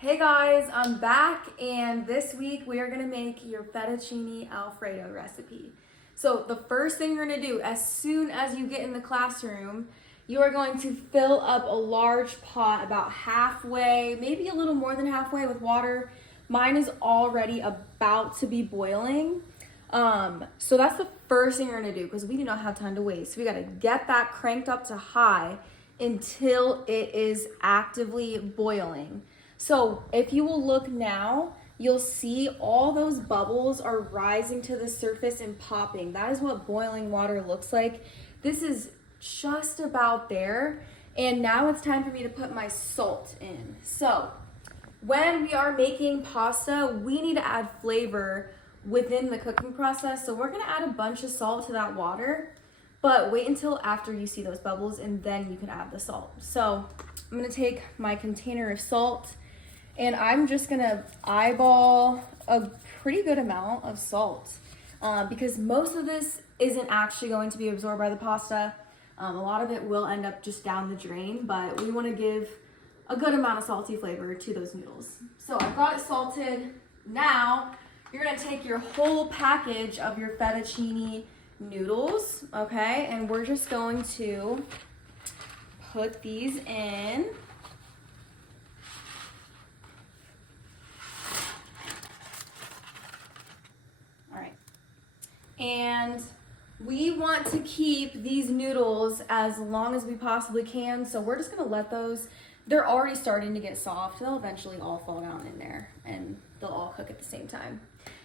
Hey guys, I'm back, and this week we are gonna make your fettuccine Alfredo recipe. So the first thing you're gonna do as soon as you get in the classroom, you are going to fill up a large pot about halfway, maybe a little more than halfway with water. Mine is already about to be boiling. So that's the first thing you're gonna do because we do not have time to waste. We gotta get that cranked up to high until it is actively boiling. So if you will look now, you'll see all those bubbles are rising to the surface and popping. That is what boiling water looks like. This is just about there. And now it's time for me to put my salt in. So when we are making pasta, we need to add flavor within the cooking process. So we're gonna add a bunch of salt to that water, but wait until after you see those bubbles and then you can add the salt. So I'm gonna take my container of salt and I'm just gonna eyeball a pretty good amount of salt because most of this isn't actually going to be absorbed by the pasta. A lot of it will end up just down the drain, but we wanna give a good amount of salty flavor to those noodles. So I've got it salted. Now, you're gonna take your whole package of your fettuccine noodles, okay? And we're just going to put these in. All right. And we want to keep these noodles as long as we possibly can, so we're just gonna let those, they're already starting to get soft. They'll eventually all fall down in there and they'll all cook at the same time.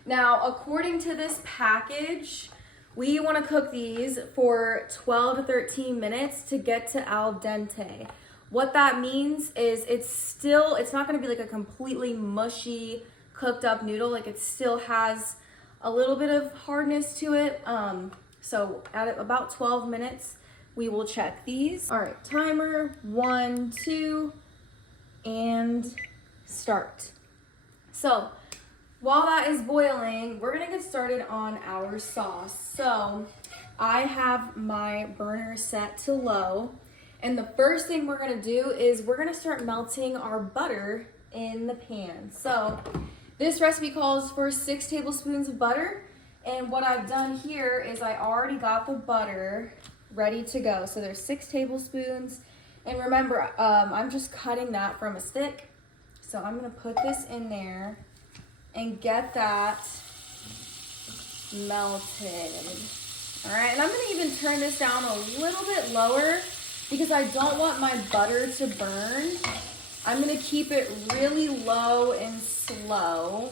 Now, according to this package, we want to cook these for 12 to 13 minutes to get to al dente. What that means is it's not going to be like a completely mushy, cooked up noodle. Like it still has a little bit of hardness to it. So at about 12 minutes, we will check these. All right, timer, 1, 2, and start. So while that is boiling, we're gonna get started on our sauce. So I have my burner set to low, and the first thing we're gonna do is we're gonna start melting our butter in the pan. So this recipe calls for 6 tablespoons of butter, and what I've done here is I already got the butter ready to go. So there's 6 tablespoons, and remember, I'm just cutting that from a stick. So I'm gonna put this in there and get that melted. All right, and I'm gonna even turn this down a little bit lower because I don't want my butter to burn. I'm gonna keep it really low and slow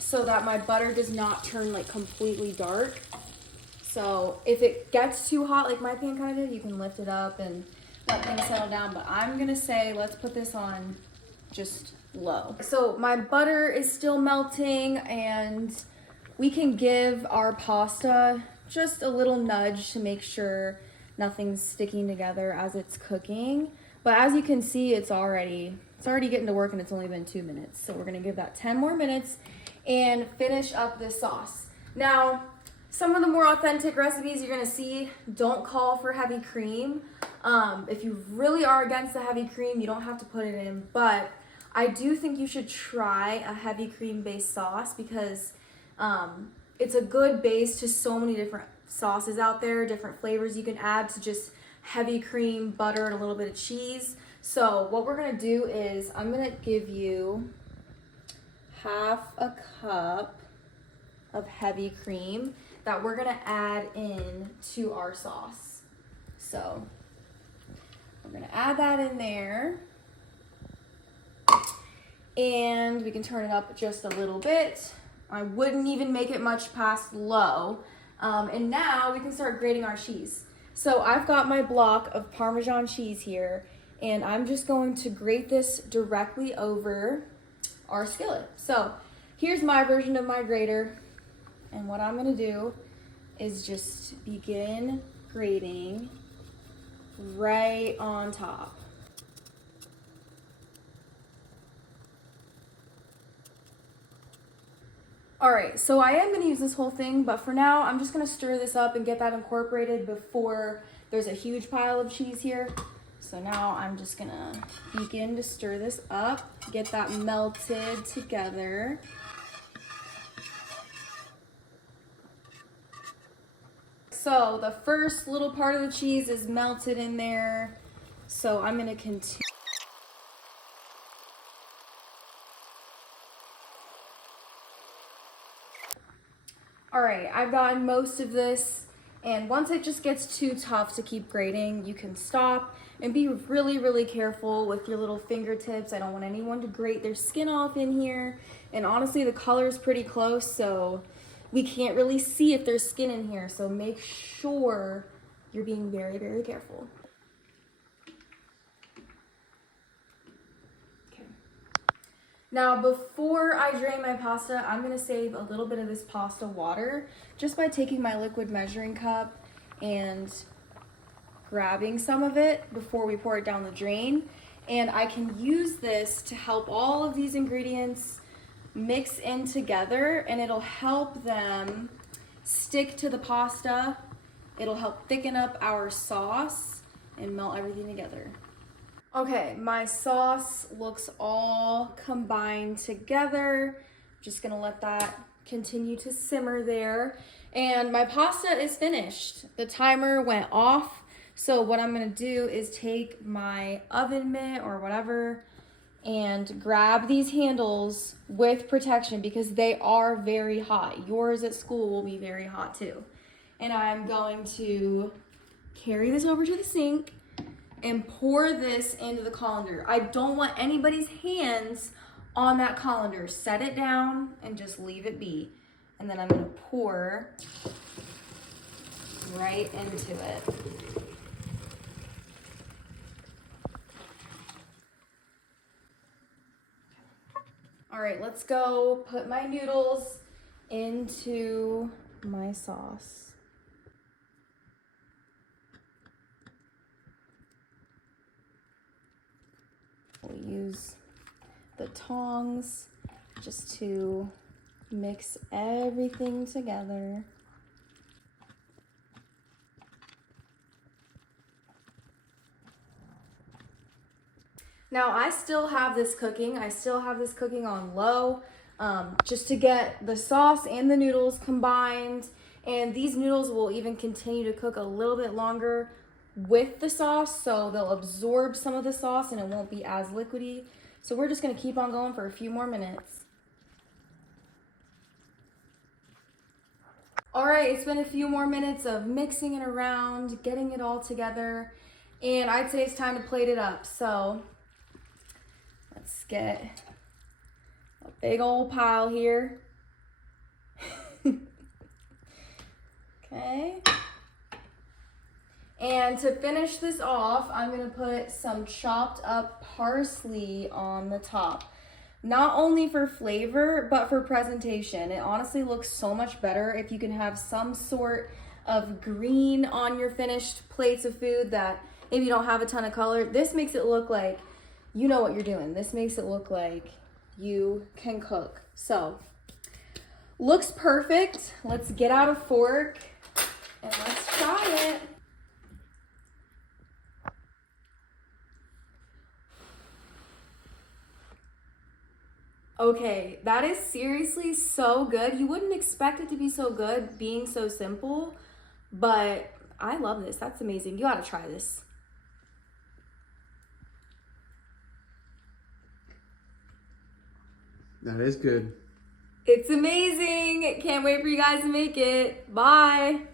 so that my butter does not turn like completely dark. So if it gets too hot like my pan kind of did, you can lift it up and let things settle down, but I'm gonna say let's put this on just low. So my butter is still melting, and we can give our pasta just a little nudge to make sure nothing's sticking together as it's cooking. But as you can see, it's already getting to work, and it's only been 2 minutes. So we're gonna give that 10 more minutes and finish up this sauce. Now, some of the more authentic recipes you're gonna see don't call for heavy cream. If you really are against the heavy cream, you don't have to put it in, but I do think you should try a heavy cream based sauce because it's a good base to so many different sauces out there, different flavors you can add to just heavy cream, butter, and a little bit of cheese. So what we're gonna do is I'm gonna give you half a cup of heavy cream that we're gonna add in to our sauce. So we're gonna add that in there. And we can turn it up just a little bit. I wouldn't even make it much past low. And now we can start grating our cheese. So I've got my block of Parmesan cheese here, and I'm just going to grate this directly over our skillet. So here's my version of my grater. And what I'm gonna do is just begin grating right on top. All right, so I am gonna use this whole thing, but for now, I'm just gonna stir this up and get that incorporated before there's a huge pile of cheese here. So now I'm just gonna begin to stir this up, get that melted together. So the first little part of the cheese is melted in there. So I'm gonna continue. All right, I've gotten most of this, and once it just gets too tough to keep grating, you can stop and be really, really careful with your little fingertips. I don't want anyone to grate their skin off in here. And honestly, the color is pretty close, so we can't really see if there's skin in here. So make sure you're being very, very careful. Now, before I drain my pasta, I'm gonna save a little bit of this pasta water just by taking my liquid measuring cup and grabbing some of it before we pour it down the drain. And I can use this to help all of these ingredients mix in together, and it'll help them stick to the pasta. It'll help thicken up our sauce and melt everything together. Okay, my sauce looks all combined together. Just gonna let that continue to simmer there. And my pasta is finished. The timer went off. So what I'm gonna do is take my oven mitt or whatever and grab these handles with protection because they are very hot. Yours at school will be very hot too. And I'm going to carry this over to the sink and pour this into the colander. I don't want anybody's hands on that colander. Set it down and just leave it be. And then I'm gonna pour right into it. All right, let's go put my noodles into my sauce. We'll use the tongs just to mix everything together. Now I still have this cooking. I still have this cooking on low just to get the sauce and the noodles combined. And these noodles will even continue to cook a little bit longer with the sauce, so they'll absorb some of the sauce and it won't be as liquidy. So we're just gonna keep on going for a few more minutes. All right, it's been a few more minutes of mixing it around, getting it all together, and I'd say it's time to plate it up. So let's get a big old pile here. Okay. And to finish this off, I'm gonna put some chopped up parsley on the top. Not only for flavor, but for presentation. It honestly looks so much better if you can have some sort of green on your finished plates of food that maybe you don't have a ton of color. This makes it look like you know what you're doing. This makes it look like you can cook. So, looks perfect. Let's get out a fork and let's try it. Okay, that is seriously so good. You wouldn't expect it to be so good being so simple, but I love this. That's amazing. You gotta try this. That is good. It's amazing. Can't wait for you guys to make it. Bye.